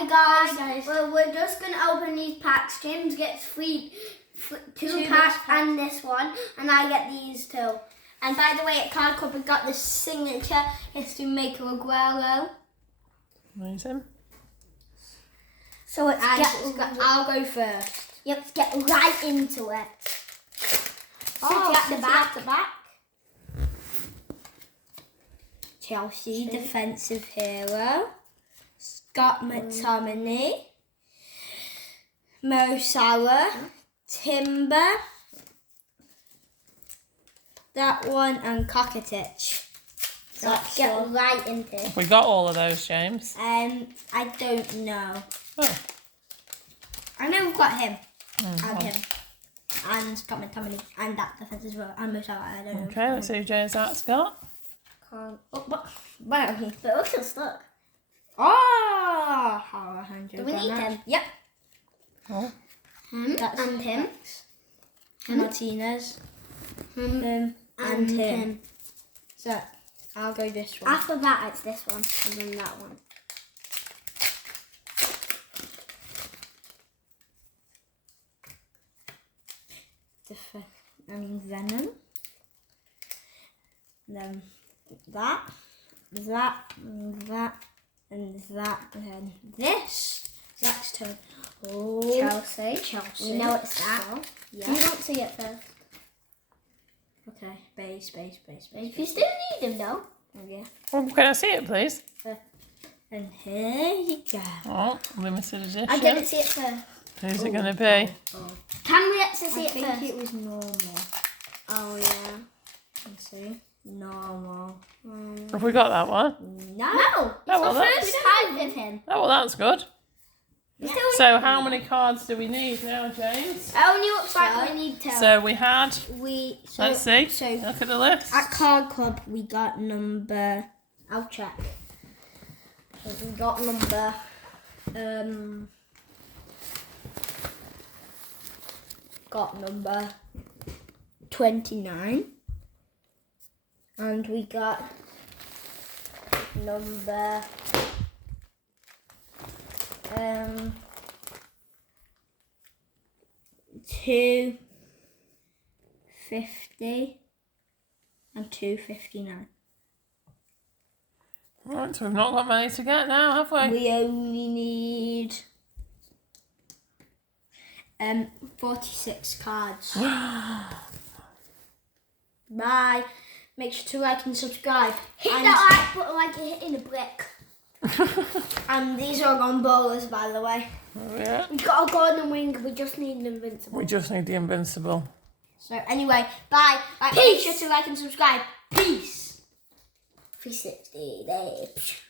Hey guys, well, we're just going to open these packs. James gets two packs and this one, and I get these two. And by the way, at Card Club we got the signature History Maker Aguero. Amazing. So I'll go first. Yep, let's get right into it. At the back. Chelsea defensive hero. Scott McTominay. Mo Salah. Timber. That one and Kovacic. So let's get right into it. We got all of those, James. I don't know. Oh. I know we've got him. And him. And Scott McTominay. And that defence as well. And Mo Salah. I don't know. Okay, let's see who James that's got. But we're still stuck. Oh! Do we need him? Yep. Oh. That's and him. Martinez. And him. So, I'll go this one. After that, it's this one. And then that one. Venom. Then that, and that, and then this. Next turn. Oh, Chelsea. We know it's that. Yeah. You don't see it first. Okay, base. If you still need him though. Okay. Well, can I see it, please? And here you go. Oh, limited edition. I didn't see it first. Who's it going to be? Can we actually see it first? I think it was normal. Oh yeah. Let's see. Normal. Have we got that one? No. It's well, the first time with him. Oh, well, that's good. Yeah. So how many cards do we need now, James? It only looks like we need 2. So we had, let's see, So look at the list. at Card Club we got number, I'll check. So we got number, got number 29. And we got number 250 and 259. Right, so we've not got many to get now, have we? We only need 46 cards. Bye. Make sure to like and subscribe. Hit that like button like you're hitting a brick. And these are on bowlers, by the way. Oh, yeah. We've got a golden wing, we just need an invincible. We just need the invincible. So anyway, bye. Make sure to like and subscribe. Peace. 360 days.